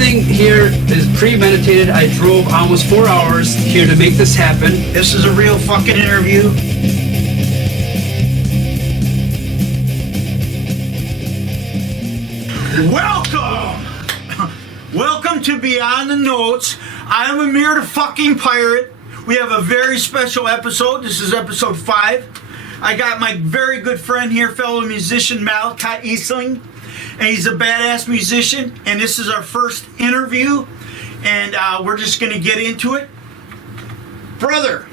everything here is premeditated. I drove almost 4 hours here to make this happen. This is a real fucking interview. Welcome to Beyond the Notes. I'm Amir the fucking pirate. We have a very special episode. This is episode 5. I got my very good friend here, fellow musician Malachi Eastling. And he's a badass musician. And this is our first interview. And we're just going to get into it. Brother,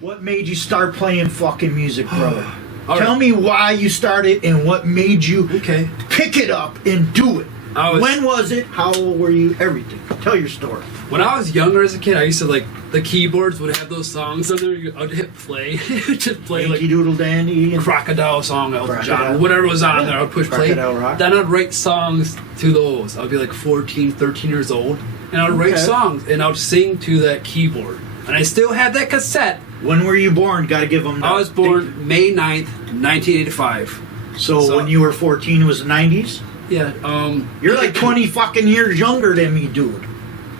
what made you start playing fucking music, brother? Tell me why you started and what made you pick it up and do it. When was it? How old were you? Everything. Tell your story. When I was younger as a kid, I used to like the keyboards would have those songs on there. I'd hit play, just play Yankee like Doodle Dandy and Crocodile song, Elton John, whatever was on there. I'd push play. Rock. Then I'd write songs to those. I'd be like 14, 13 years old, and I'd write songs and I'd sing to that keyboard. And I still had that cassette. When were you born? Got to give them. I was born May 9th, 1985. So when you were 14, it was the 90s. Yeah. You're like 20 fucking years younger than me, dude.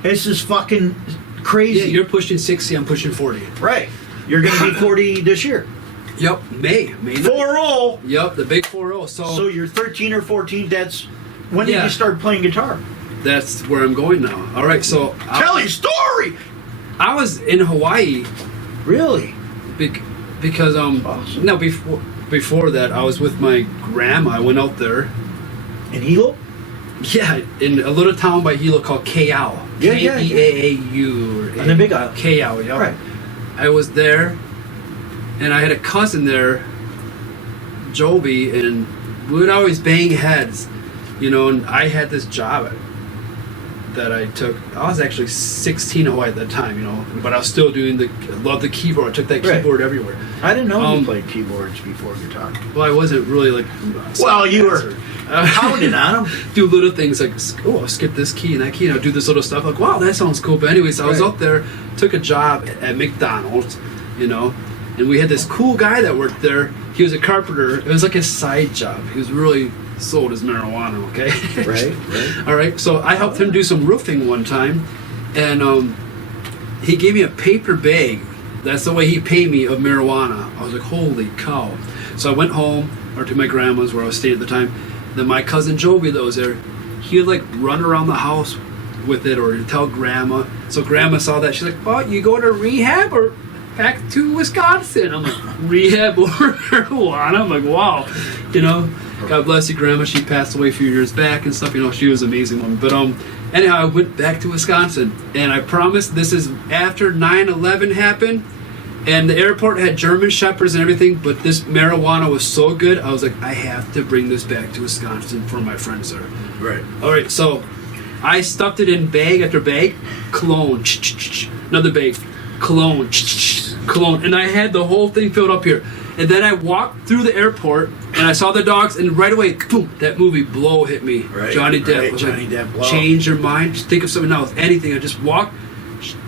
This is fucking crazy. Yeah, you're pushing 60. I'm pushing 40. Right. You're gonna be 40 this year. Yep. May 4-0. Yep, the big 4-0. So you're 13 or 14. That's when did you start playing guitar? That's where I'm going now. All right. So tell your story. I was in Hawaii. Really? Because awesome. No, before that I was with my grandma. I went out there. In Hilo? Yeah, in a little town by Hilo called Keau. Keaau. On the Big Island. Keau, yeah. Right. I was there, and I had a cousin there, Joby, and we would always bang heads, you know. And I had this job that I took. I was actually 16 in Hawaii at that time, you know, but I was still doing loved the keyboard. I took that keyboard everywhere. I didn't know you played keyboards before guitar. Well, I wasn't really like. Well, you were pounding on them. Do little things like, oh, I'll skip this key and that key, and I'll do this little stuff. Like, wow, that sounds cool. But anyways, I was up there, took a job at McDonald's, you know, and we had this cool guy that worked there. He was a carpenter. It was like a side job. He was really sold his marijuana, okay? Right. All right, so I helped him do some roofing one time, and he gave me a paper bag. That's the way he paid me of marijuana. I was like, holy cow. So I went home, or to my grandma's where I was staying at the time. Then my cousin Joby that was there, he would like run around the house with it or tell grandma. So grandma saw that. She's like, oh, you go to rehab or back to Wisconsin? I'm like, rehab or marijuana? I'm like, wow. You know, God bless you, grandma. She passed away a few years back and stuff. You know, she was an amazing woman. But anyhow, I went back to Wisconsin. And I promise this is after 9/11 happened. And the airport had German shepherds and everything, but this marijuana was so good, I was like, I have to bring this back to Wisconsin for my friends there. Right. All right, so I stuffed it in bag after bag, cologne, another bag, cologne, cologne, and I had the whole thing filled up here. And then I walked through the airport, and I saw the dogs, and right away, boom, that movie Blow hit me. Right, Johnny Depp. right, Was Johnny like, Depp, Blow. Change your mind, just think of something else, anything. I just walked.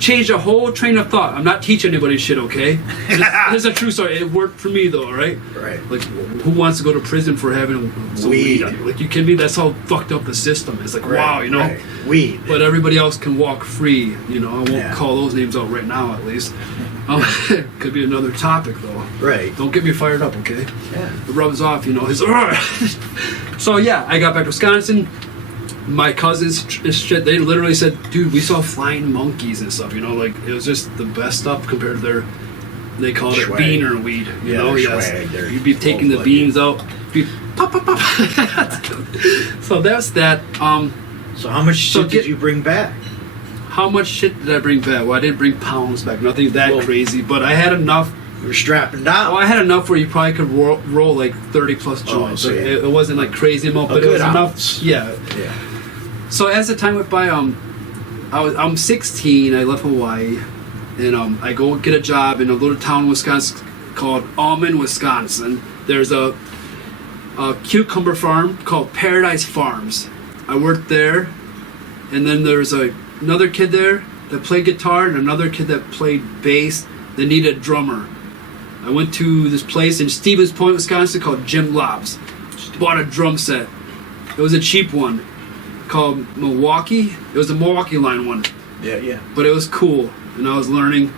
Changed a whole train of thought. I'm not teaching anybody shit, okay? This is a true story. It worked for me, though, right? Right. Like, who wants to go to prison for having some weed? Like, you kidding me? That's how fucked up the system is. Like, wow, you know? Right. Weed. But everybody else can walk free, you know? I won't call those names out right now, at least. Could be another topic, though. Right. Don't get me fired up, okay? Yeah. It rubs off, you know? So, yeah, I got back to Wisconsin. My cousins, they literally said, dude, we saw flying monkeys and stuff, you know, like, it was just the best stuff compared to they called it beaner weed, you know, you'd be taking the beans out, be pop, pop, pop. So that's that. So how much shit did you bring back? How much shit did I bring back? Well, I didn't bring pounds back, nothing that crazy, but I had enough. You were strapping down. Well, I had enough where you probably could roll like 30 plus joints. So it wasn't like crazy amount, but it was enough. Yeah. So as the time went by, I'm 16. I left Hawaii, and I go get a job in a little town in Wisconsin called Almond, Wisconsin. There's a cucumber farm called Paradise Farms. I worked there, and then there's another kid there that played guitar and another kid that played bass. They needed a drummer. I went to this place in Stevens Point, Wisconsin called Jim Lobs. Bought a drum set. It was a cheap one called Milwaukee. It was a Milwaukee line one. Yeah. But it was cool, and I was learning.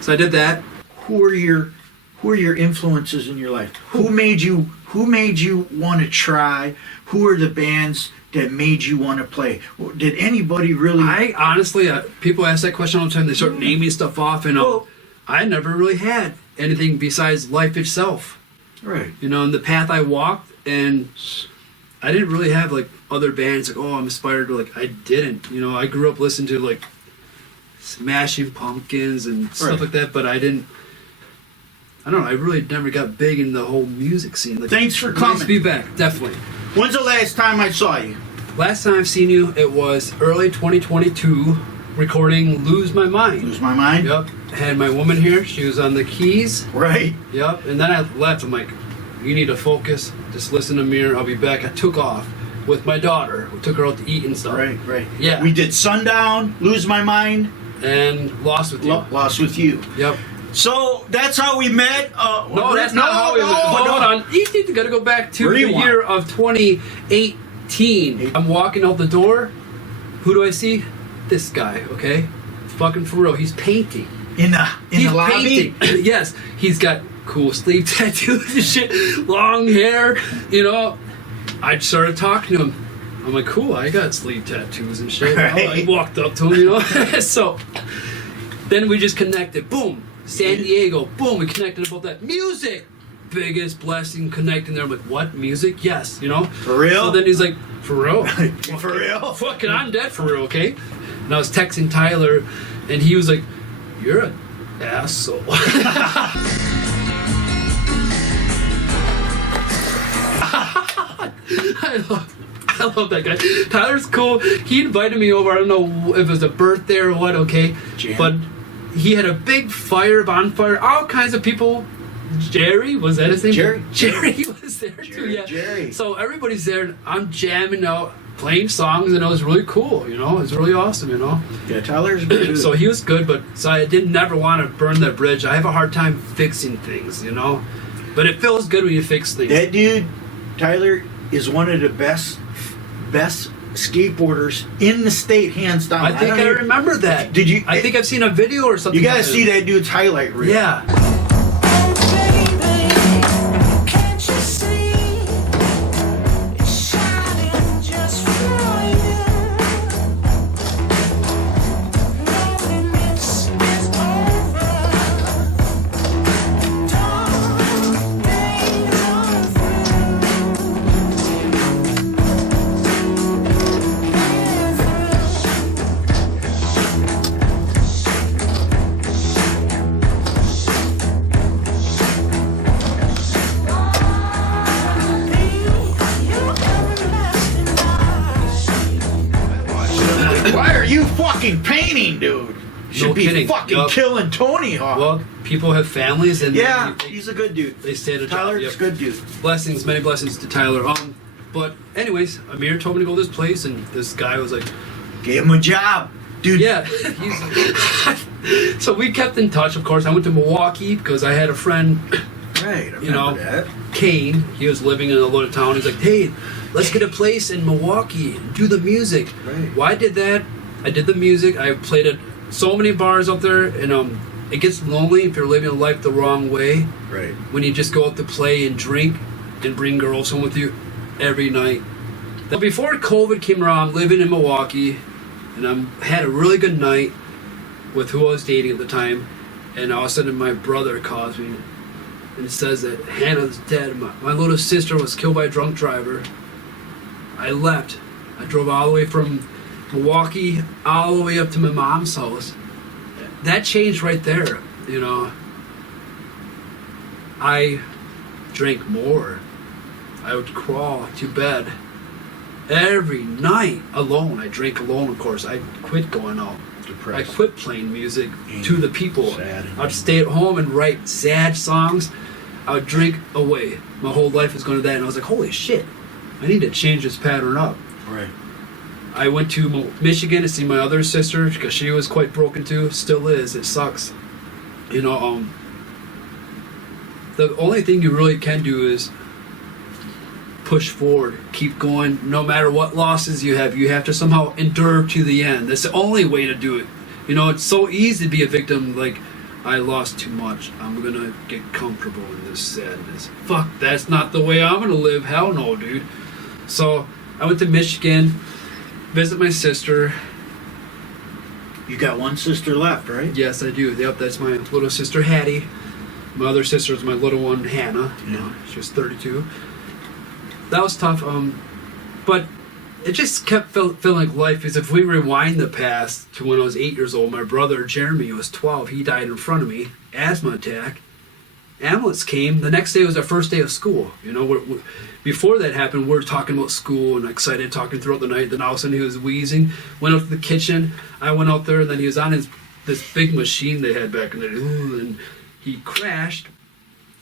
So I did that. Who are your influences in your life? Who made you want to try? Who are the bands that made you want to play? Did anybody really? I honestly, people ask that question all the time. They start naming stuff off, and I never really had anything besides life itself. Right. You know, and the path I walked, and I didn't really have like other bands like, oh, I'm inspired to, like, I didn't. You know, I grew up listening to like Smashing Pumpkins and stuff like that, but I don't know, I really never got big in the whole music scene. Like, Thanks for coming. Nice to be back, definitely. When's the last time I saw you? Last time I've seen you, it was early 2022, recording Lose My Mind. Lose My Mind? Yep. Had my woman here, she was on the keys. Right. Yep. And then I left, I'm like, you need to focus, just listen to Amir, I'll be back. I took off with my daughter. We took her out to eat and stuff. Right. Yeah. We did Sundown, Lose My Mind. And Lost With You. Lost With You. Yep. So that's how we met. No, that's not how we met. Hold on. You got to go back to the year of 2018. I'm walking out the door. Who do I see? This guy, okay? Fucking for real. He's painting. In the lobby? Painting. Yes. He's got cool sleeve tattoos and shit. Long hair. You know, I started talking to him. I'm like, cool, I got sleeve tattoos and shit. Right. I walked up to him, you know? So then we just connected. Boom. San Diego. Boom. We connected about that. Music. Biggest blessing connecting there. I'm like, what? Music? Yes. You know? For real? So then he's like, for real? For real? Fucking, I'm dead for real, okay? And I was texting Tyler, and he was like, you're an asshole. I love that guy. Tyler's cool. He invited me over. I don't know if it was a birthday or what, okay? Jam. But he had a big bonfire, all kinds of people. Jerry, was that his name? Jerry was there too, yeah. Jerry. So everybody's there, and I'm jamming out, playing songs, and it was really cool, you know? It was really awesome, you know? Yeah, Tyler's good. So he was good, but so I didn't never want to burn that bridge. I have a hard time fixing things, you know? But it feels good when you fix things. That dude, Tyler, is one of the best skateboarders in the state, hands down. I think I remember that. Did you? I think I've seen a video or something. You gotta like see that dude's highlight reel. Yeah. Why are you fucking painting, dude? Should No be kidding. fucking Yup. killing Tony Hawk. Well, people have families, and Yeah, they he's a good dude. stay at a job. Tyler's Yep. a good dude. Blessings, many blessings to Tyler. But anyways, Amir told me to go to this place, and this guy was like, Gave him a job, dude. yeah. So we kept in touch, of course. I went to Milwaukee because I had a friend, Right, I you know, remember that. Kane. He was living in a little town. He's like, hey, let's get a place in Milwaukee and do the music. Right. Well, I did that. I did the music. I played at so many bars up there, and it gets lonely if you're living life the wrong way. Right. When you just go out to play and drink and bring girls home with you every night. But before COVID came around, living in Milwaukee, and I had a really good night with who I was dating at the time, and all of a sudden my brother calls me and says that Hannah's dead. My little sister was killed by a drunk driver. I left. I drove all the way from Milwaukee all the way up to my mom's house. That changed right there, you know. I drank more. I would crawl to bed every night alone. I drank alone, of course. I quit going out. Depressed. I quit playing music to the people. Sad. I'd stay at home and write sad songs. I would drink away. My whole life was going to that, and I was like, holy shit, I need to change this pattern up. Right. I went to Michigan to see my other sister because she was quite broken too. Still is. It sucks. You know, the only thing you really can do is push forward, keep going. No matter what losses you have to somehow endure to the end. That's the only way to do it. You know, it's so easy to be a victim. Like, I lost too much. I'm gonna get comfortable in this sadness. Fuck, that's not the way I'm gonna live. Hell no, dude. So I went to Michigan, visit my sister. You got one sister left, right? Yes, I do. Yep, that's my little sister Hattie. My other sister is my little one Hannah. You know, she was 32. That was tough. But it just kept feeling like life. Because if we rewind the past to when I was 8 years old, my brother Jeremy was 12. He died in front of me, asthma attack. Ambulance came. The next day was our first day of school. You know, before that happened, we were talking about school and excited, talking throughout the night. Then all of a sudden he was wheezing. Went out to the kitchen. I went out there, and then he was on this big machine they had back in the day. And he crashed.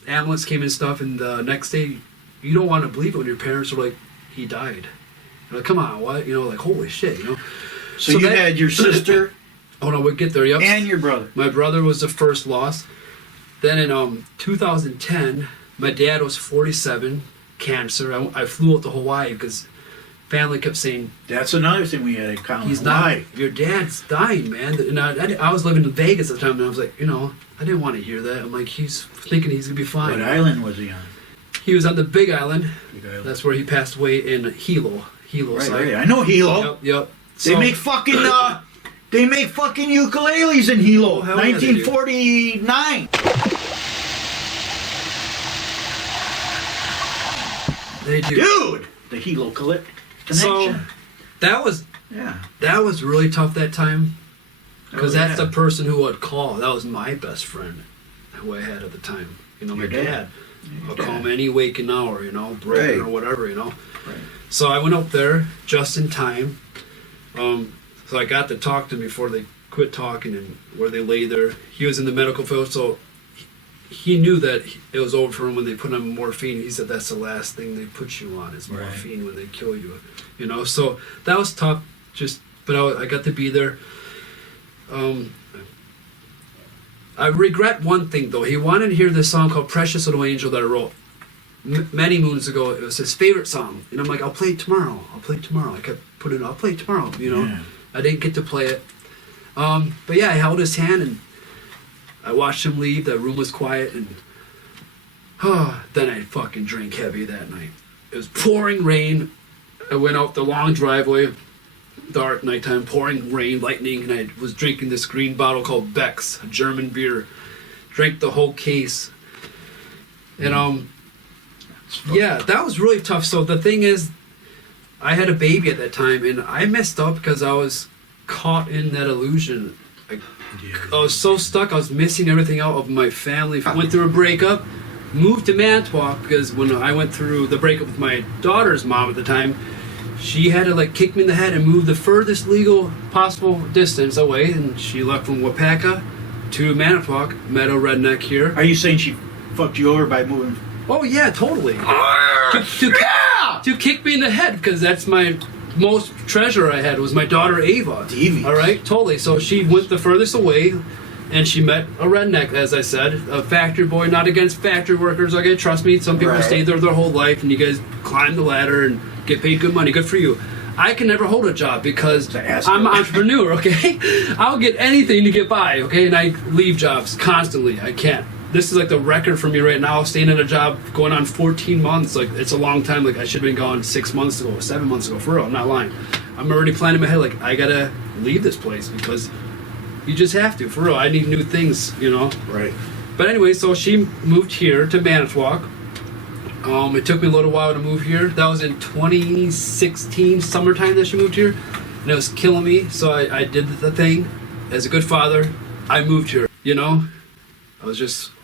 Ambulance came and stuff. And the next day, you don't want to believe it when your parents are like, he died. You're like, come on, what? You know, like, holy shit, you know. So you had your sister. Oh no, we'll get there. Yep. And your brother. My brother was the first loss. Then in 2010, my dad was 47, cancer. I flew out to Hawaii because family kept saying, that's another thing we had in common. he's Hawaii. not, your dad's dying, man. And I was living in Vegas at the time, and I was like, you know, I didn't want to hear that. I'm like, he's thinking he's going to be fine. What island was he on? He was on the Big Island. Big Island. That's where he passed away in Hilo. Right, site. right. I know Hilo. Yep. They make fucking ukuleles in Hilo. Oh, hell yeah, they do. 1949. They do. Dude, the Hilo connection. So that was really tough that time, because that's the person who I'd call. That was my best friend who I had at the time. You know, my dad. I'll call him any waking hour, you know, broken or whatever, you know. Right. So I went up there just in time. So I got to talk to him before they quit talking, and where they lay there. He was in the medical field, so he knew that it was over for him when they put him on morphine. He said that's the last thing they put you on is morphine when they kill you. You know, so that was tough. But I got to be there. I regret one thing though. He wanted to hear this song called "Precious Little Angel" that I wrote many moons ago. It was his favorite song, and I'm like, I'll play it tomorrow. I kept putting it. I'll play it tomorrow. You know, I didn't get to play it. But yeah, I held his hand and I watched him leave. The room was quiet, and then I fucking drank heavy that night. It was pouring rain. I went out the long driveway, dark nighttime, pouring rain, lightning, and I was drinking this green bottle called Beck's, a German beer. Drank the whole case. And yeah, that was really tough. So the thing is, I had a baby at that time, and I messed up because I was caught in that illusion. I was so stuck. I was missing everything out of my family. Went through a breakup, moved to Manitowoc because when I went through the breakup with my daughter's mom at the time, she had to like kick me in the head and move the furthest legal possible distance away, and she left from Wapaka to Manitowoc, met a redneck here. Are you saying she fucked you over by moving? Oh yeah, totally. To kick me in the head, because that's my most treasure I had was my daughter Ava. Devious. All right, totally. So she went the furthest away, and she met a redneck, as I said, a factory boy. Not against factory workers. Okay, trust me. Some people stay there their whole life, and you guys climb the ladder and get paid good money. Good for you. I can never hold a job because I'm an entrepreneur. Okay, I'll get anything to get by. Okay, and I leave jobs constantly. I can't. This is like the record for me right now, staying at a job going on 14 months. Like, it's a long time. Like, I should have been gone 6 months ago, 7 months ago, for real. I'm not lying. I'm already planning in my head, like, I gotta leave this place because you just have to, for real. I need new things, you know? Right. But anyway, so she moved here to Manitowoc. It took me a little while to move here. That was in 2016, summertime that she moved here. And it was killing me, so I did the thing. As a good father, I moved here, you know? I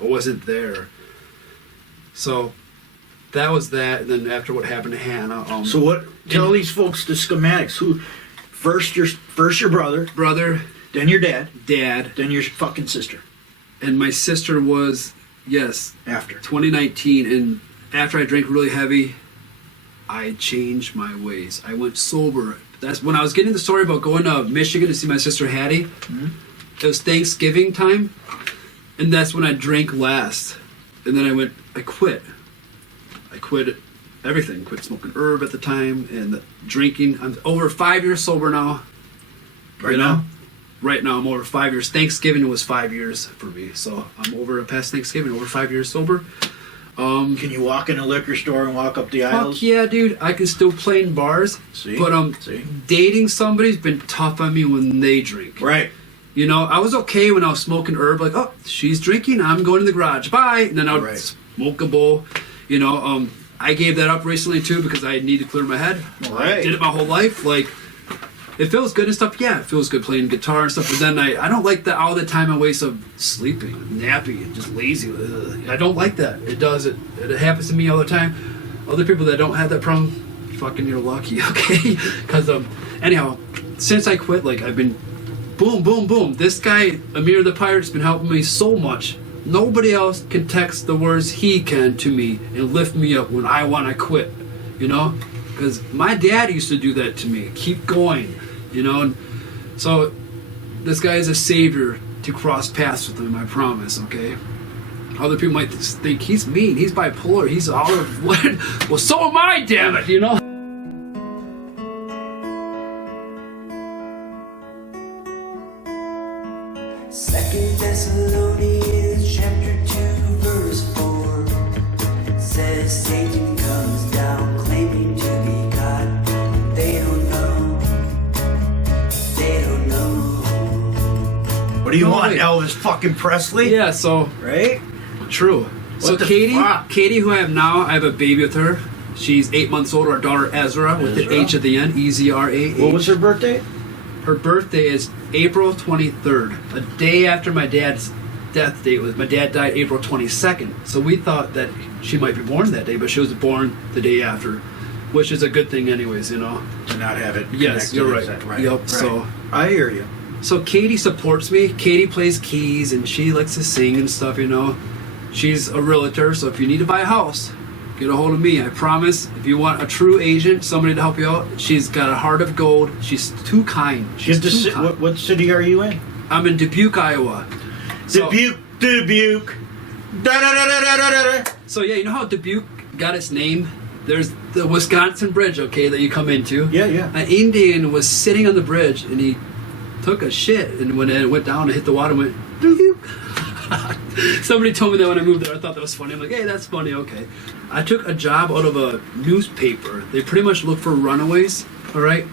wasn't there. So that was that, and then after what happened to Hannah. So what? Tell these folks the schematics. Who? First your brother, then your dad, then your fucking sister, and my sister was after 2019, and after I drank really heavy, I changed my ways. I went sober. That's when I was getting the story about going to Michigan to see my sister Hattie. Mm-hmm. It was Thanksgiving time. And that's when I drank last. And then I quit. everything. Quit smoking herb at the time and the drinking. I'm over 5 years sober now. Right now? Right now, I'm over 5 years. Thanksgiving was 5 years for me, so I'm over past Thanksgiving, over 5 years sober. Can you walk in a liquor store and walk up the aisles? Fuck yeah, dude. I can still play in bars. See? But See? dating somebody's been tough on me when they drink. Right. You know, I was okay when I was smoking herb, like, oh, she's drinking, I'm going to the garage, bye. And then I would smoke a bowl. You know, I gave that up recently too because I need to clear my head. Right. I did it my whole life. Like, it feels good and stuff. Yeah, it feels good playing guitar and stuff. But then I don't like all the time I waste of sleeping, nappy, and just lazy. Ugh. I don't like that. It does. It happens to me all the time. Other people that don't have that problem, fucking you're lucky, okay? Because, anyhow, since I quit, like, I've been boom, boom, boom. This guy, Amir the Pirate's been helping me so much. Nobody else can text the words he can to me and lift me up when I want to quit, you know? Because my dad used to do that to me. Keep going, you know? And so this guy is a savior to cross paths with him, I promise, okay? Other people might think he's mean, he's bipolar, he's all of what? Well, so am I, damn it, you know? Second Thessalonians chapter 2 verse 4 says Satan comes down claiming to be God. They don't know. They don't know. What do you No, want, wait. Elvis fucking Presley? Yeah, so Right? true. So the Katie, fuck? Katie, who I have now, I have a baby with her. She's 8 months old. Our daughter Ezra, with the Ezra. H at the end, EZRA. What was her birthday? Her birthday is April 23rd, a day after my dad's death date was. My dad died April 22nd, so we thought that she might be born that day, but she was born the day after, which is a good thing, anyways. You know. To not have it. Yes, connected, you're is right. that right? Yep. Right. So. I hear you. So Katie supports me. Katie plays keys and she likes to sing and stuff, you know. She's a realtor, so if you need to buy a house, get a hold of me. I promise, if you want a true agent, somebody to help you out, she's got a heart of gold. She's too kind. She's too kind. What city are you in? I'm in Dubuque, Iowa. So, Dubuque. Da da da da da da da. So yeah, you know how Dubuque got its name? There's the Wisconsin Bridge, okay, that you come into. Yeah, yeah. An Indian was sitting on the bridge and he took a shit, and when it went down and hit the water, went Dubuque. Somebody told me that when I moved there. I thought that was funny. I'm like, hey, that's funny, okay. I took a job out of a newspaper. They pretty much look for runaways, all right?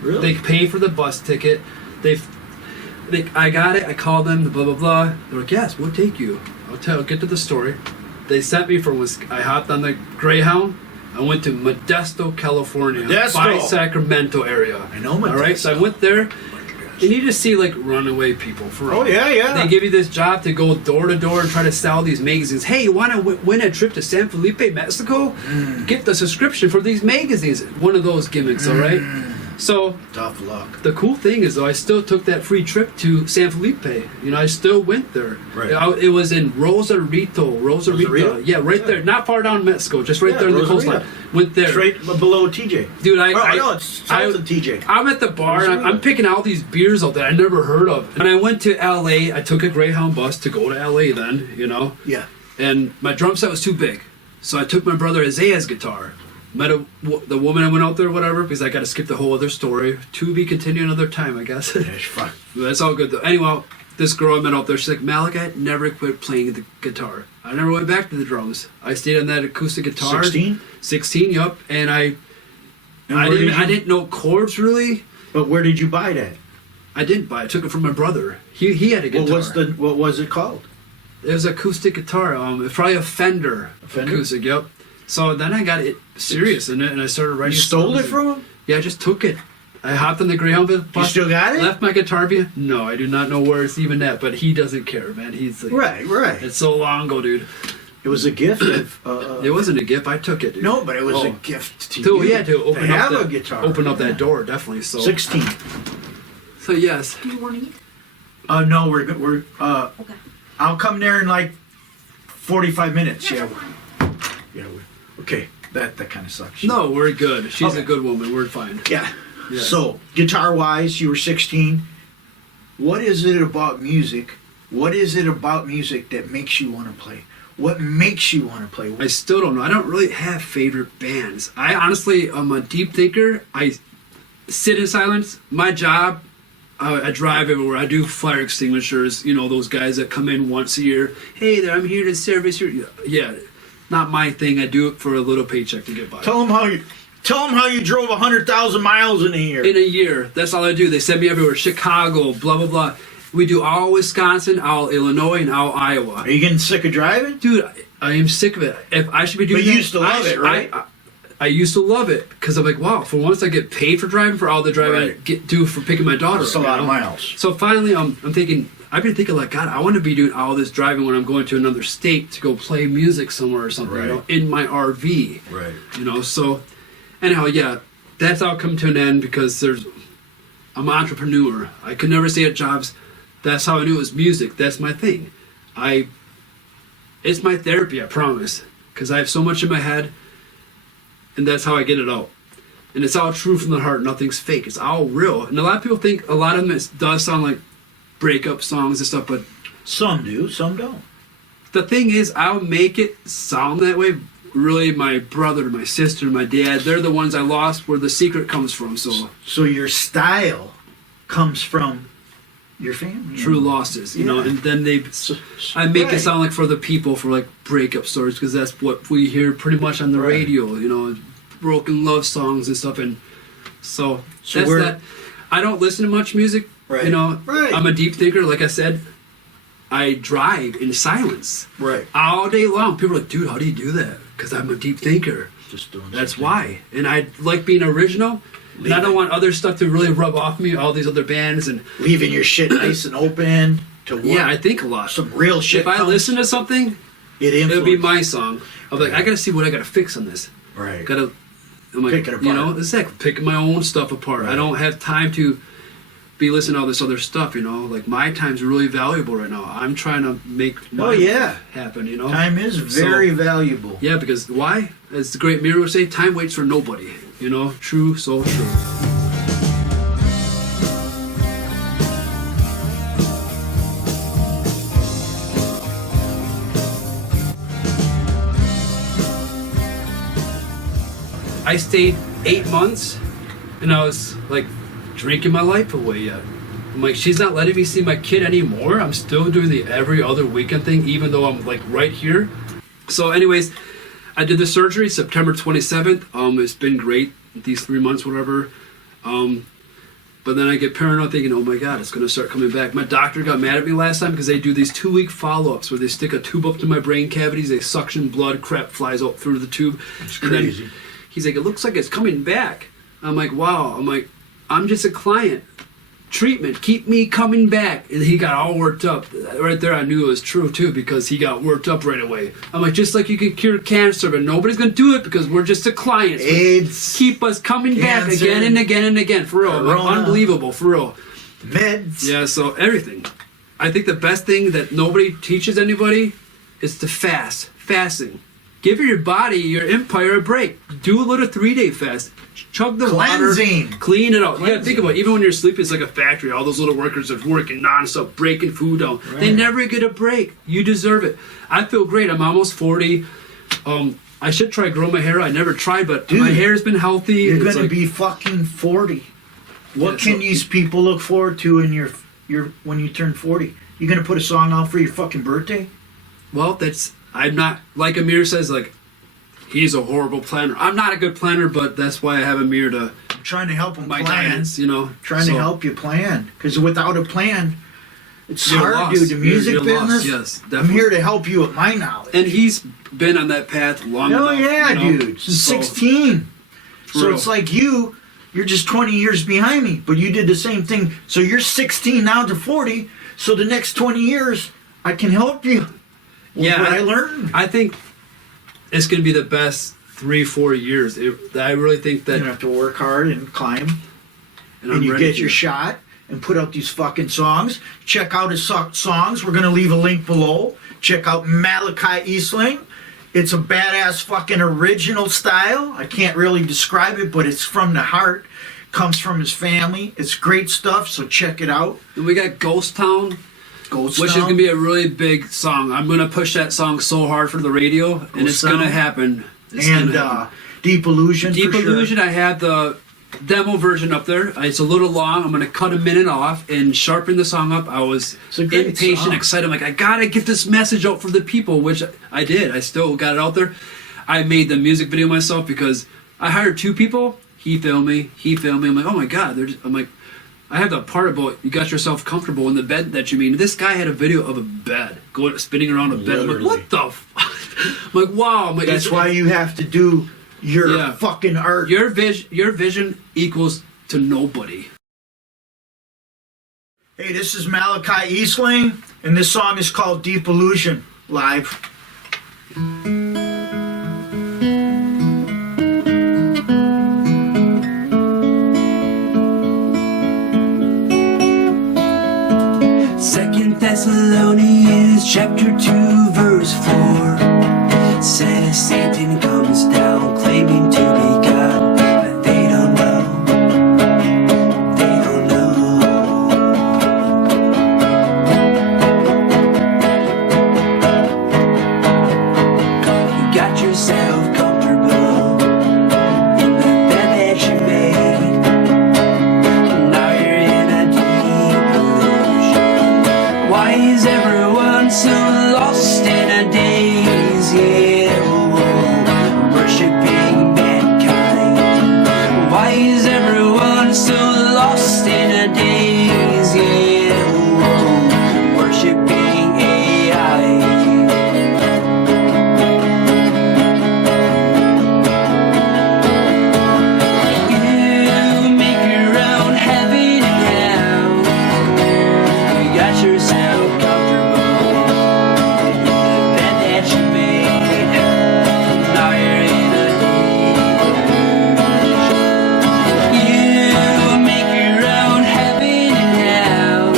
Really? They pay for the bus ticket. I got it. I called them, blah, blah, blah. They're like, yes, we'll take you. I'll get to the story. They sent me I hopped on the Greyhound. I went to Modesto, California. Modesto. By Sacramento area. I know Modesto. All right, so I went there. You need to see, like, runaway people, for real. Oh, yeah, yeah. They give you this job to go door to door and try to sell these magazines. Hey, you want to win a trip to San Felipe, Mexico? Get the subscription for these magazines. One of those gimmicks, all right? So, Tough luck. the cool thing is, though, I still took that free trip to San Felipe. You know, I still went there. Right. It was in Rosarito. Rosarito? Yeah, right there. Not far down Mexico, just right there in the Rosarito. coastline. Went there. Straight below TJ. Dude, no, it's south of TJ. I'm at the bar, and I'm picking out these beers out there I never heard of. And I went to LA. I took a Greyhound bus to go to LA then, you know. Yeah. And my drum set was too big. So I took my brother Isaiah's guitar. Met the woman I went out there, whatever, because I got to skip the whole other story. To be continued another time, I guess. Yeah, it's fine. That's all good, though. Anyway, this girl I met out there, she's like, Malachi never quit playing the guitar. I never went back to the drums. I stayed on that acoustic guitar. 16? 16, yup. And I And where I didn't know chords, really. But where did you buy that? I didn't buy it. I took it from my brother. He had a guitar. What was it called? It was an acoustic guitar. It's probably a Fender. A Fender? Acoustic, yep. So then I got it serious in it, and I started writing. You stole songs it from him? Yeah, I just took it. I hopped on the Greyhound bus. You still got it? Left my guitar behind. No, I do not know where it's even at, but he doesn't care, man. He's like, Right. it's so long ago, dude. It was a gift of... It wasn't a gift. I took it, dude. No, but it was a Oh. gift to So you. yeah, to open up have that, a guitar. open up that door, definitely. So 16. So yes. Do you want to eat? No, we're Okay. I'll come there in like 45 minutes. Yeah, Yeah. Okay. That kind of sucks. No, we're good. She's Okay. a good woman. We're fine. Yeah. Yes. So, guitar-wise, you were 16. What is it about music? What is it about music that makes you want to play? What makes you want to play? I still don't know. I don't really have favorite bands. I honestly, I'm a deep thinker. I sit in silence. My job, I drive everywhere. I do fire extinguishers. You know, those guys that come in once a year. Hey there, I'm here to service your... Yeah, not my thing. I do it for a little paycheck to get by. Tell them how you drove 100,000 miles in a year. In a year. That's all I do. They send me everywhere. Chicago, blah, blah, blah. We do all Wisconsin, all Illinois, and all Iowa. Are you getting sick of driving? Dude, I am sick of it. If I should be doing But you used to love it, right? I used to love it because I'm like, wow, for once I get paid for driving for all the driving I do for picking my daughter up. That's a lot of miles. So finally, I'm thinking, I've been thinking like, God, I want to be doing all this driving when I'm going to another state to go play music somewhere or something, you know, in my RV. Right. You know, so anyhow, yeah, that's all come to an end because I'm an entrepreneur. I could never stay at jobs. That's how I knew it was music. That's my thing. It's my therapy, I promise. Because I have so much in my head, and that's how I get it out. And it's all true from the heart. Nothing's fake. It's all real. And a lot of people think a lot of them does sound like breakup songs and stuff, but some do, some don't. The thing is, I'll make it sound that way. Really, my brother, my sister, my dad, they're the ones I lost where the secret comes from. So your style comes from your family. True losses, you know, and then I make it sound like for the people, for like breakup stories, because that's what we hear pretty much on the radio, you know, broken love songs and stuff. And so that's that. I don't listen to much music, you know. I'm a deep thinker, like I said. I drive in silence all day long. People are like, dude, how do you do that? Because I'm a deep thinker. Just doing That's why. And I like being original. And I don't want other stuff to really rub off me, all these other bands. And leaving your shit nice and open to yeah, I think a lot. Some real shit. If I listen to something, it'll be my song. I'm like, I gotta see what I gotta fix on this. Right. I'm like, pick it apart. you know, it's like picking my own stuff apart. I don't have time to be listening to all this other stuff, you know. Like, my time's really valuable right now. I'm trying to make my happen, you know. Time is very valuable. Yeah, because why? As the great Amir would say, time waits for nobody. You know, true, so true. I stayed 8 months, and I was like drinking my life away yet. I'm like, she's not letting me see my kid anymore. I'm still doing the every other weekend thing, even though I'm like right here. So anyways, I did the surgery September 27th. It's been great these 3 months, whatever. But then I get paranoid thinking, oh my God, it's going to start coming back. My doctor got mad at me last time because they do these 2-week follow-ups where they stick a tube up to my brain cavities, they suction blood, crap flies out through the tube. That's crazy. Then he's like, it looks like it's coming back. I'm like, wow. I'm like, I'm just a client. Treatment, keep me coming back. And he got all worked up. Right there I knew it was true too, because he got worked up right away. I'm like, just like you can cure cancer, but nobody's gonna do it because we're just a client. AIDS, keep us coming back again and again and again. For real. Like, unbelievable, for real. Meds. Yeah, so everything. I think the best thing that nobody teaches anybody is to fast. Fasting. Give your body, your empire, a break. Do a little 3-day fast. Chug the Cleansing. water. Clean it out. Yeah, think about it. Even when you're sleeping, it's like a factory. All those little workers are working nonstop, breaking food down. Right. They never get a break. You deserve it. I feel great. I'm almost 40. I should try growing my hair. I never tried, but my hair's been healthy. You're going to be fucking 40. What can these people look forward to in your when you turn 40? You going to put a song out for your fucking birthday? Well, I'm not, like Amir says, like, he's a horrible planner. I'm not a good planner, but that's why I have Amir to... I'm trying to help him my plan. Guidance, you know. Trying to help you plan. Because without a plan, it's you're hard, lost. dude. The music you're business, lost. Yes, I'm here to help you with my knowledge. And he's been on that path long enough. Oh, yeah, you know? dude. Since 16. So it's like you're just 20 years behind me, but you did the same thing. So you're 16 now to 40. So the next 20 years, I can help you. Yeah, what I learned. I think it's going to be the best 3-4 years. I really think that... You have to work hard and climb. And you get your shot and put out these fucking songs. Check out his songs. We're going to leave a link below. Check out Malachi Eastling. It's a badass fucking original style. I can't really describe it, but it's from the heart. Comes from his family. It's great stuff, so check it out. And we got Ghost Town. Ghost which is Town? gonna be a really big song. I'm gonna push that song so hard for the radio, and it's gonna Town? happen. It's And gonna happen. Deep Illusion. Deep for Illusion, Sure. I have the demo version up there. It's a little long. I'm gonna cut a minute off and sharpen the song up. I was It's a great impatient, song. excited. I'm like, I gotta get this message out for the people, which I did. I still got it out there. I made the music video myself because I hired 2 people. He filmed me. I'm like, oh my god. I'm like, I have the part about you got yourself comfortable in the bed that you mean. This guy had a video of a bed going spinning around a bed. I'm like, what the fuck? I'm like, wow. I'm like, That's why you have to do your Yeah. fucking art. your vision equals to nobody. Hey, this is Malachi Eastling, and this song is called Deep Illusion, live. Second Thessalonians chapter 2 verse 4 says Satan comes down claiming to be God, but they don't know. They don't know. You got yourself comfortable in the bed that you made. Now you're in a deep illusion. Why is everyone so lost in a daze? Yeah, oh, worshiping mankind. Why is everyone so lost in a daze? Yeah, oh, worshiping AI. You make your own heaven and hell. You got yourself comfortable in the bed that you made. Now you're in a delusion. You make your own heaven and hell.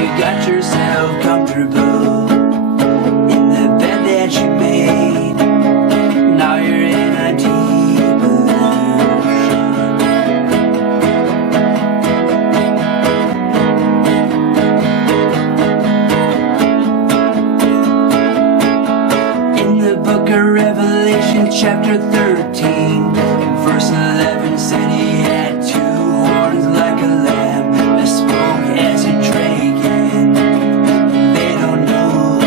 You got yourself comfortable in the bed that you made. Now you're in a deep illusion. In the book of Revelation, chapter 13, verse 11 said he had 2 horns like a lamb that spoke as a dragon. They don't know.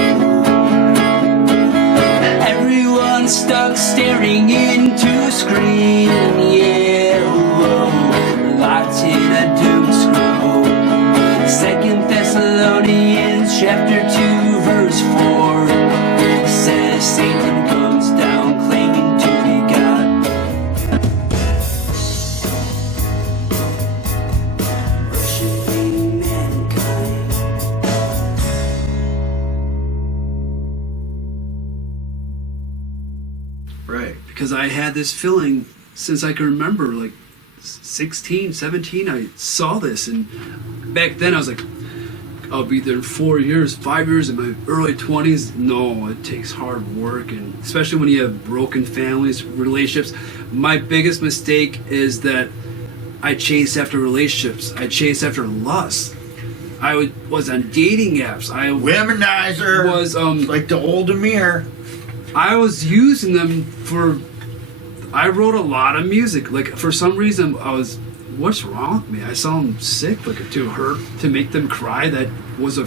Everyone's stuck staring into a screen, yeah, whoa, locked in a doom scroll. Second Thessalonians chapter 2 verse 4 says Satan comes down claiming to be God. Worshiping mankind. Right. Because I had this feeling since I can remember, like 16, 17, I saw this. And back then I was like, I'll be there in 4 years, 5 years, in my early 20s. No, it takes hard work. And especially when you have broken families, relationships. My biggest mistake is that I chased after relationships. I chased after lust. I was on dating apps. I Womanizer. was like the old Amir. I was using them for. I wrote a lot of music. Like for some reason, I was. What's wrong with me? I sound sick. Like to hurt, to make them cry. That was a.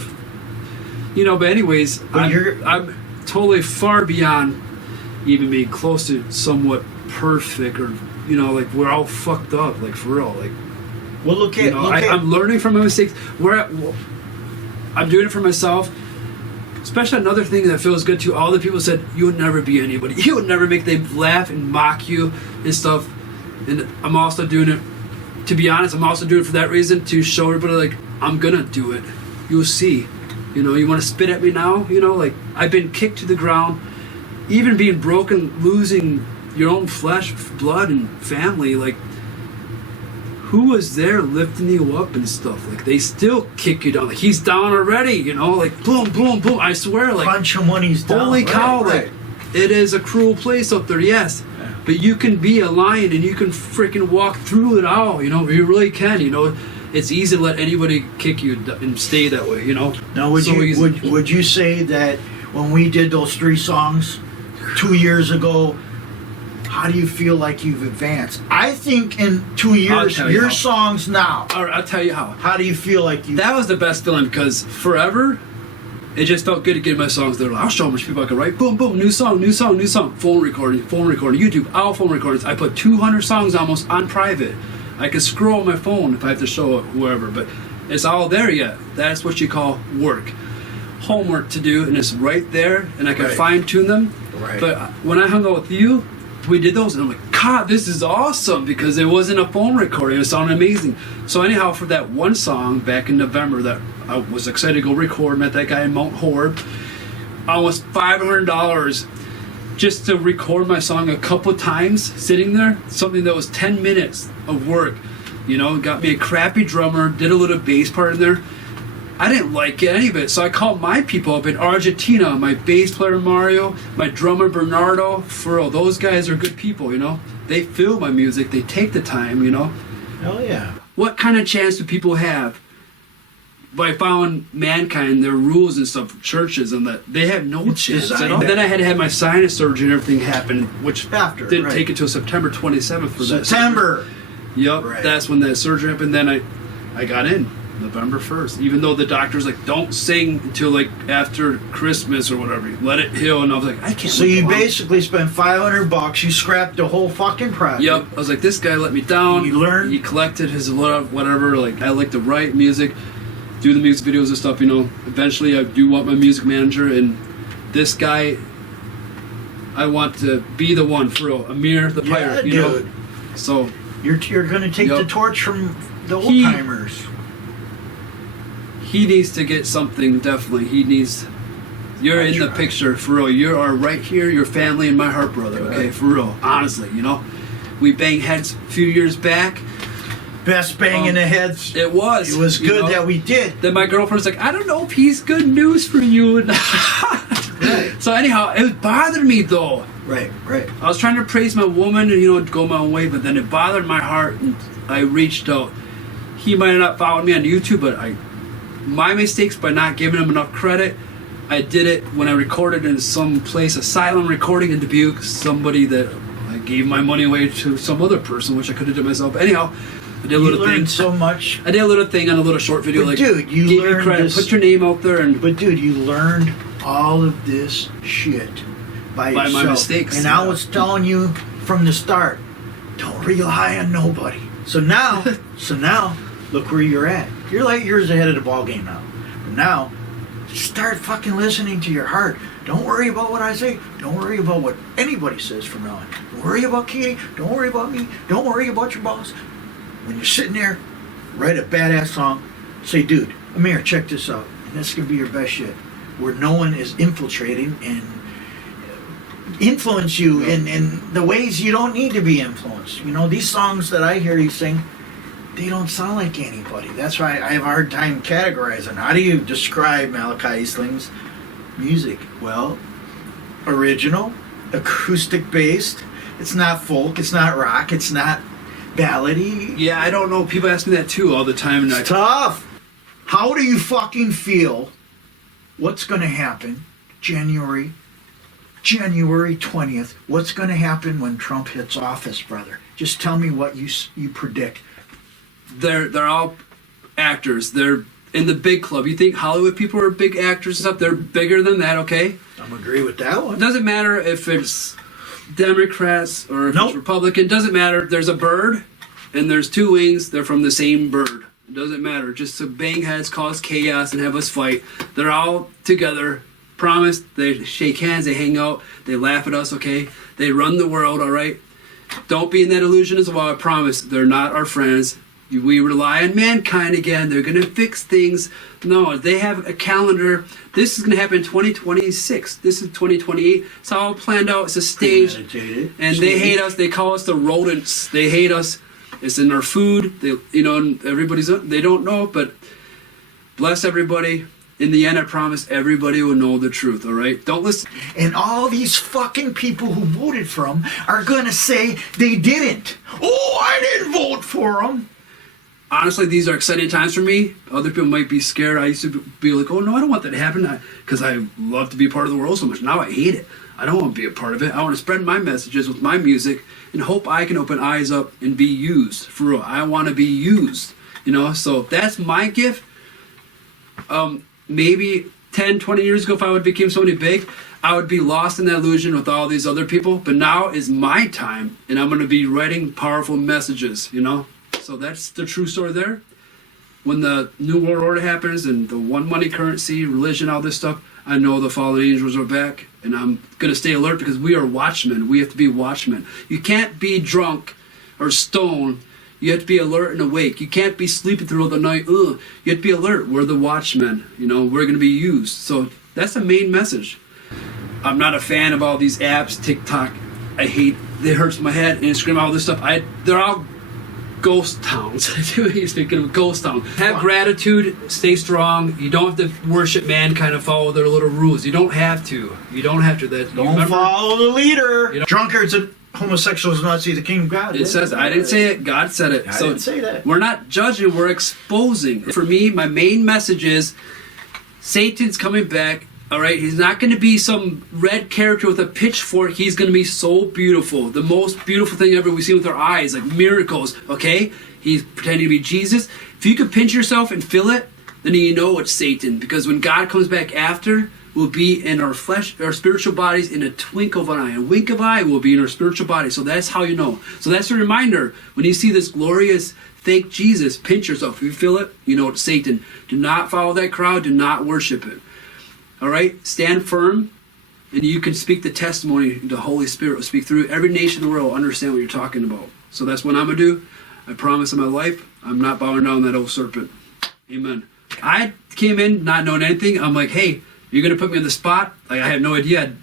But anyways, I'm totally far beyond even being close to somewhat perfect, or like we're all fucked up. Like for real, like. Well, look at. I'm learning from my mistakes. I'm doing it for myself. Especially another thing that feels good too. All the people said you'll never be anybody. You'll never make them laugh and mock you and stuff. And I'm also doing it. To be honest, I'm also doing it for that reason, to show everybody like I'm gonna do it. You'll see. You want to spit at me now? Like I've been kicked to the ground, even being broken, losing your own flesh, blood, and family. Like who was there lifting you up and stuff? Like they still kick you down. Like he's down already. Like boom, boom, boom. I swear, like punch him when he's down. holy cow! Right. Like it is a cruel place up there. Yes. But you can be a lion and you can freaking walk through it all, you really can, it's easy to let anybody kick you and stay that way, you know. Now, would So you easy. would you say that when we did those 3 songs 2 years ago, how do you feel like you've advanced? I think in 2 years, tell you your how. songs now. All right, I'll tell you how. How do you feel like you? That was the best feeling because forever, it just felt good to get my songs there. I'll show how much people I could write. Boom, boom, new song, new song, new song. Phone recording, YouTube, all phone recordings. I put 200 songs almost on private. I could scroll my phone if I have to show it whoever, but it's all there yet. That's what you call work. Homework to do, and it's right there, and I can Right. fine tune them. Right. But when I hung out with you, we did those, and I'm like, God, this is awesome because it wasn't a phone recording. It sounded amazing. So anyhow, for that one song back in November that I was excited to go record, met that guy in Mount Horeb, almost $500 just to record my song a couple times sitting there. Something that was 10 minutes of work. You know, got me a crappy drummer, did a little bass part in there. I didn't like any of it, so I called my people up in Argentina, my bass player Mario, my drummer Bernardo, Furl. Those guys are good people, you know. They feel my music, they take the time, you know. Hell yeah. What kind of chance do people have by following mankind, their rules and stuff, churches, and that they have no It's chance? designed You know? that- Then I had to have my sinus surgery and everything happen, which After, didn't right. take until September 27th for that. September. Yep, Right. that's when that surgery happened. Then I got in November 1st. Even though the doctor's like, don't sing until like after Christmas or whatever. Let it heal. And I was like, I can't. So wait you that long. basically spent $500. You scrapped the whole fucking project. Yep. I was like, this guy let me down. You learned? He collected his whatever. Like, I like to write music, do the music videos and stuff, you know. Eventually, I do want my music manager. And this guy, I want to be the one for real. Amir, the pirate, you know. dude. So, You're going to take Yep. the torch from the old He- timers. he needs to get something, definitely. He needs. You're in the try. picture, for real. You are right here, your family in my heart, brother, okay? Right. For real. Honestly, you know. We banged heads a few years back. Best bang in the heads. It was. It was you good know? that we did. Then my girlfriend's like, I don't know if he's good news for you. Right. So anyhow, it bothered me though. Right, right. I was trying to praise my woman and, you know, go my own way, but then it bothered my heart and I reached out. He might have not followed me on YouTube, but my mistakes by not giving him enough credit. I did it when I recorded in some place, Asylum Recording in Dubuque, somebody that I gave my money away to some other person, which I could have done myself. But anyhow, I did a You little learned thing. so much. I did a little thing on a little short video, But like, dude, you give me learned credit, this- put your name out there, and But dude, you learned all of this shit by my yourself. mistakes, And yeah. I was telling you from the start, don't rely on nobody. So now, look where you're at. You're light years ahead of the ball game now. But now, start fucking listening to your heart. Don't worry about what I say. Don't worry about what anybody says from now on. Don't worry about Katie. Don't worry about me. Don't worry about your boss. When you're sitting there, write a badass song. Say, dude, Amir, check this out. And that's going to be your best shit. Where no one is infiltrating and influence you in the ways you don't need to be influenced. You know, these songs that I hear you sing, they don't sound like anybody. That's why I have a hard time categorizing. How do you describe Malachi Eastling's music? Well, original, acoustic based. It's not folk, it's not rock, it's not ballady. yeah, I don't know. People ask me that too all the time, and It's tough. How do you fucking feel? What's going to happen January 20th? What's going to happen when Trump hits office, brother? Just tell me what you predict. they're all actors. They're in the big club. You think Hollywood people are big actors and stuff? They're bigger than that, okay? I'm agree with that It one. doesn't matter if it's Democrats or if Nope. it's Republican. Doesn't matter. There's a bird and there's two wings. They're from the same bird. It doesn't matter. Just to bang heads, cause chaos, and have us fight. They're all together. Promise. They shake hands. They hang out. They laugh at us, okay? They run the world, all right? Don't be in that illusion as well. I promise. They're not our friends. We rely on mankind again. They're going to fix things. No, they have a calendar. This is going to happen in 2026. This is 2028. It's all planned out. It's a stage. Premeditated. And they hate us. They call us the rodents. They hate us. It's in our food. They, you know, and everybody's. They don't know, but bless everybody. In the end, I promise everybody will know the truth. All right. Don't listen. And all these fucking people who voted for him are going to say they didn't. Oh, I didn't vote for him. honestly, these are exciting times for me. Other people might be scared. I used to be like, oh, no, I don't want that to happen because I love to be a part of the world so much. Now I hate it. I don't want to be a part of it. I want to spread my messages with my music and hope I can open eyes up and be used. For real, I want to be used, you know? So that's my gift. Maybe 10, 20 years ago, if I would become somebody big, I would be lost in that illusion with all these other people. But now is my time, and I'm going to be writing powerful messages, you know? So that's the true story there. When the New World Order happens and the one money currency, religion, all this stuff, I know the fallen angels are back, and I'm going to stay alert because we are watchmen. We have to be watchmen. You can't be drunk or stoned. You have to be alert and awake. You can't be sleeping through the night. Ugh. You have to be alert. We're the watchmen. You know, we're going to be used. So that's the main message. I'm not a fan of all these apps, TikTok. I hate. It hurts my head. Instagram, all this stuff. They're all ghost towns. Speaking of ghost town, have gratitude. Stay strong. You don't have to worship mankind and follow their little rules. You don't have to. You don't have to. That Don't follow the leader. Drunkards and homosexuals not see the kingdom of God. It says, I didn't say it, God said it. I didn't say that. We're not judging, we're exposing. For me, my main message is Satan's coming back, all right? He's not going to be some red character with a pitchfork. He's going to be so beautiful. The most beautiful thing ever we've seen with our eyes, like miracles, okay? He's pretending to be Jesus. If you could pinch yourself and feel it, then you know it's Satan. Because when God comes back after, we'll be in our flesh, our spiritual bodies in a twinkle of an eye. A wink of an eye will be in our spiritual body. So that's how you know. So that's a reminder. When you see this glorious fake Jesus, pinch yourself. If you feel it, you know it's Satan. Do not follow that crowd. Do not worship it. All right? Stand firm. And you can speak the testimony. The Holy Spirit will speak through. Every nation in the world will understand what you're talking about. So that's what I'm going to do. I promise in my life, I'm not bowing down that old serpent. Amen. I came in not knowing anything. I'm like, hey, you're going to put me on the spot? Like, I had no idea.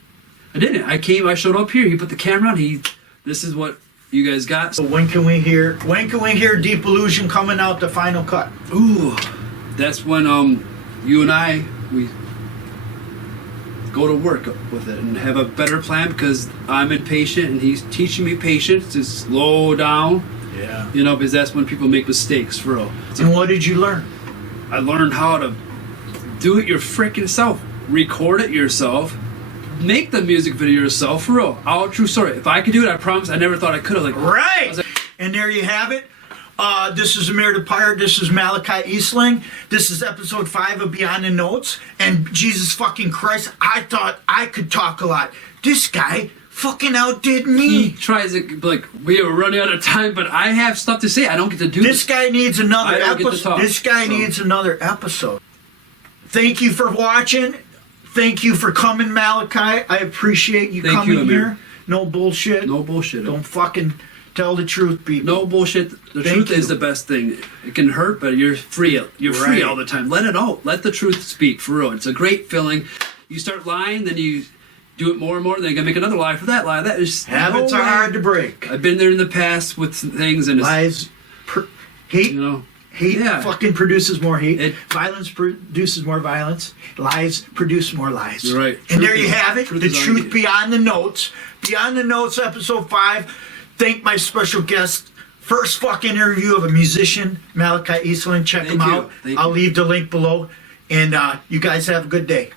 I didn't. I showed up here. He put the camera on. This is what you guys got. So when can we hear Deep Illusion coming out, the final cut? Ooh, that's when you and I, we go to work with it and have a better plan because I'm impatient and he's teaching me patience to slow down. Yeah. You know, because that's when people make mistakes, for real. And what did you learn? I learned how to do it your freaking self. Record it yourself. Make the music video yourself, for real. All true story. If I could do it, I promise. I never thought I could have. Like, right. And there you have it. This is Amir the Pirate. This is Malachi Eastling. This is episode 5 of Beyond the Notes. And Jesus fucking Christ, I thought I could talk a lot. This guy fucking outdid me. he tries to be like, we are running out of time, but I have stuff to say. I don't get to do This guy needs another I don't get to episode. talk, This guy so. needs another episode. Thank you for watching. Thank you for coming, Malachi. I appreciate you Thank coming you, Amir. here. No bullshit. No bullshit. Don't fucking tell the truth, people. No bullshit. The Thank truth you. is the best thing. It can hurt, but you're free. You're free Right. all the time. Let it out. Let the truth speak, for real. It's a great feeling. You start lying, then you do it more and more, then you gotta make another lie for that lie. That is Habits no are way. hard to break. I've been there in the past with things, and it's, Lies, hate, you know, hate yeah. fucking produces more hate. It- Violence produces more violence. Lies produce more lies. You're right. And Truth there you is- have it. truth The is truth on you. beyond the notes. Beyond the notes, episode 5. Thank my special guest. First fucking interview of a musician, Malachi Eastling. Check Thank him you. out. Thank I'll you. leave the link below. And you guys have a good day.